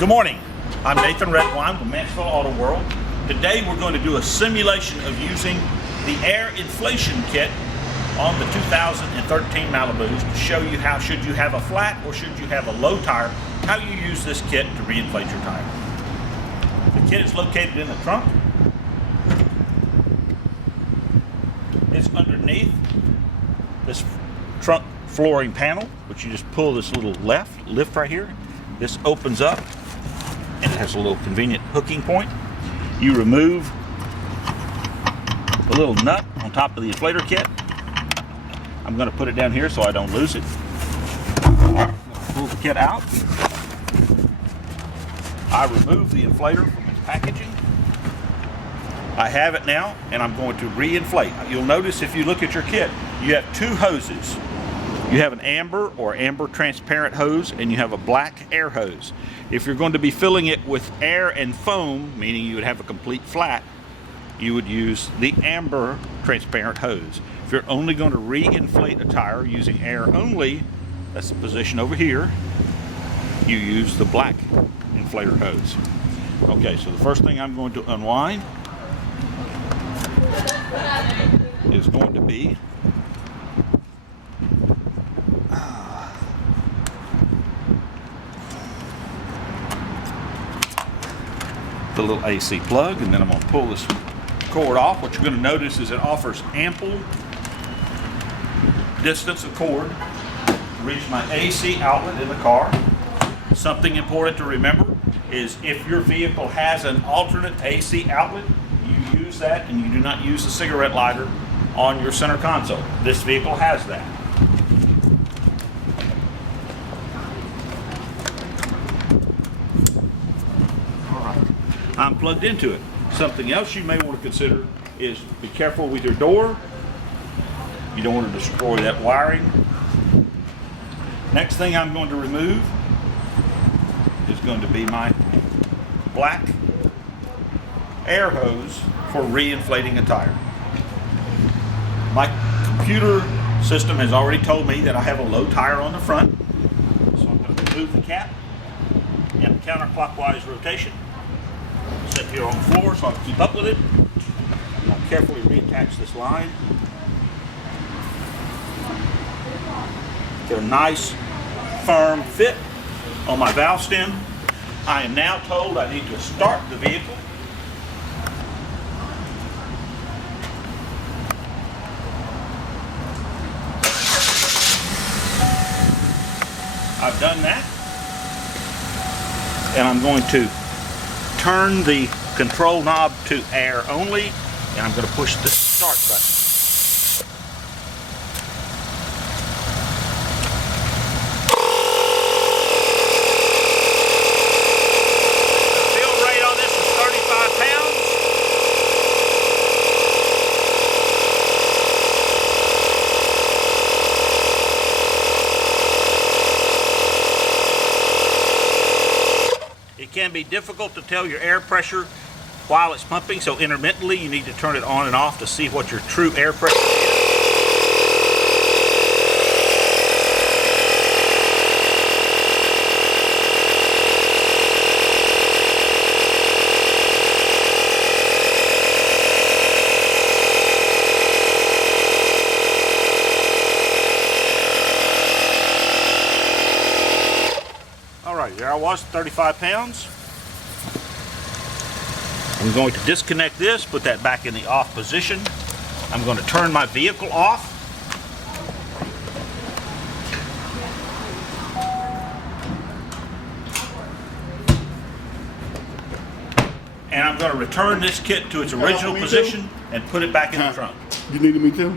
Good morning. I'm Nathan Redwine with Mansfield Auto World. Today we're going to do a simulation of using the air inflation kit on the 2013 Malibus to show you how, should you have a flat or should you have a low tire, how you use this kit to reinflate your tire. The kit is located in the trunk. It's underneath this trunk flooring panel, which you just pull this little lift right here. This opens up and it has a little convenient hooking point. You remove the little nut on top of the inflator kit. I'm going to put it down here so I don't lose it. Pull the kit out. I remove the inflator from its packaging. I have it now and I'm going to reinflate. You'll notice if you look at your kit, you have two hoses. You have an amber or amber transparent hose and you have a black air hose. If you're going to be filling it with air and foam, meaning you would have a complete flat, you would use the amber transparent hose. If you're only going to reinflate a tire using air only, that's the position over here, you use the black inflator hose. Okay, so the first thing I'm going to unwind is going to be the little AC plug, and then I'm going to pull this cord off. What you're going to notice is it offers ample distance of cord to reach my AC outlet in the car. Something important to remember is if your vehicle has an alternate AC outlet, you use that and you do not use the cigarette lighter on your center console. This vehicle has that. I'm plugged into it. Something else you may want to consider is be careful with your door. You don't want to destroy that wiring. Next thing I'm going to remove is going to be my black air hose for reinflating a tire. My computer system has already told me that I have a low tire on the front, so I'm going to remove the cap in counterclockwise rotation. Sit here on the floor so I can keep up with it. I'll carefully reattach this line. Get a nice firm fit on my valve stem. I am now told I need to start the vehicle. I've done that. And I'm going to turn the control knob to air only, and I'm going to push the start button. The fill rate on this is 35 pounds. It can be difficult to tell your air pressure while it's pumping, so intermittently you need to turn it on and off to see what your true air pressure is. Alright, there I was, 35 pounds. I'm going to disconnect this, put that back in the off position. I'm going to turn my vehicle off. And I'm going to return this kit to its original position and put it back in the trunk. You needed me too?